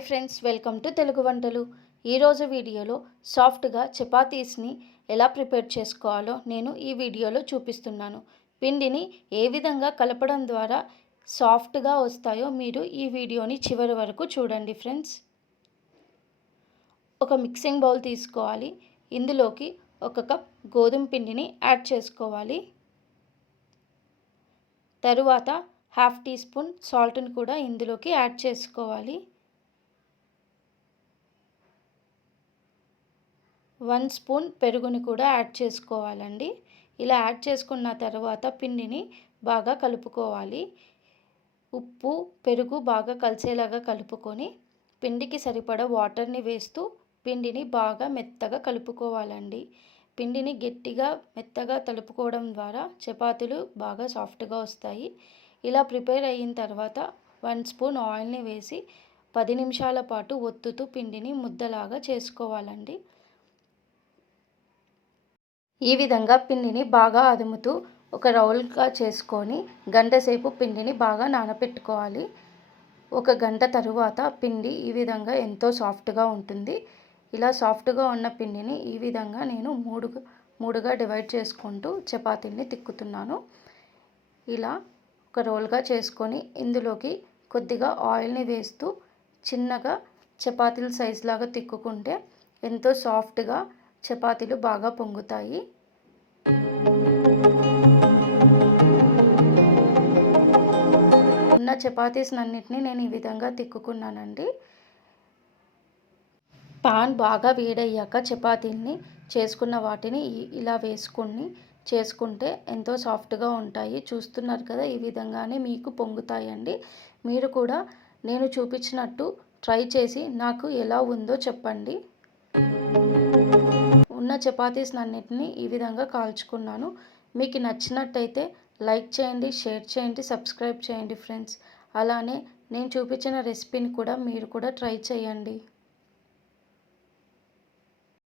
Hi friends, welcome to Telugu వంటలు. ఈరోజు వీడియోలో సాఫ్ట్గా చపాతీస్ని ఎలా ప్రిపేర్ చేసుకోవాలో నేను ఈ వీడియోలో చూపిస్తున్నాను. పిండిని ఏ విధంగా కలపడం ద్వారా సాఫ్ట్గా వస్తాయో మీరు ఈ వీడియోని చివరి వరకు చూడండి ఫ్రెండ్స్. ఒక మిక్సింగ్ బౌల్ తీసుకోవాలి. ఇందులోకి 1 కప్ గోధుమ పిండిని యాడ్ చేసుకోవాలి. తరువాత హాఫ్ టీ స్పూన్ సాల్ట్ని కూడా ఇందులోకి యాడ్ చేసుకోవాలి. 1 స్పూన్ పెరుగుని కూడా యాడ్ చేసుకోవాలండి. ఇలా యాడ్ చేసుకున్న తర్వాత పిండిని బాగా కలుపుకోవాలి. ఉప్పు పెరుగు బాగా కలిసేలాగా కలుపుకొని పిండికి సరిపడా వాటర్ని వేస్తూ పిండిని బాగా మెత్తగా కలుపుకోవాలండి. పిండిని గట్టిగా మెత్తగా కలుపుకోవడం ద్వారా చపాతీలు బాగా సాఫ్ట్గా వస్తాయి. ఇలా ప్రిపేర్ అయిన తర్వాత 1 స్పూన్ ఆయిల్ని వేసి 10 నిమిషాల పాటు ఒత్తుతూ పిండిని ముద్దలాగా చేసుకోవాలండి. ఈ విధంగా పిండిని బాగా అదుముతూ ఒక రౌల్గా చేసుకొని గంట సేపు పిండిని బాగా నానబెట్టుకోవాలి. 1 గంట తరువాత పిండి ఈ విధంగా ఎంతో సాఫ్ట్గా ఉంటుంది. ఇలా సాఫ్ట్గా ఉన్న పిండిని ఈ విధంగా నేను మూడుగా డివైడ్ చేసుకుంటూ చపాతీని తిక్కుతున్నాను. ఇలా ఒక రోల్గా చేసుకొని ఇందులోకి కొద్దిగా ఆయిల్ని వేస్తూ చిన్నగా చపాతీల సైజ్ లాగా తిక్కుకుంటే ఎంతో సాఫ్ట్గా చపాతీలు బాగా పొంగుతాయి. ఉన్న చపాతీస్నన్నిటిని నేను ఈ విధంగా తిక్కుకున్నానండి. పాన్ బాగా వేడయ్యాక చపాతీల్ని చేసుకున్న వాటిని ఇలా వేసుకొని చేసుకుంటే ఎంతో సాఫ్ట్గా ఉంటాయి. చూస్తున్నారు కదా, ఈ విధంగానే మీకు పొంగుతాయండి. మీరు కూడా నేను చూపించినట్టు ట్రై చేసి నాకు ఎలా ఉందో చెప్పండి. ఉన్న చపాతీస్నన్నిటిని ఈ విధంగా కాల్చుకున్నాను. మీకు నచ్చినట్టయితే లైక్ చేయండి, షేర్ చేయండి, సబ్స్క్రైబ్ చేయండి ఫ్రెండ్స్. అలానే నేను చూపించిన రెసిపీని కూడా మీరు కూడా ట్రై చేయండి.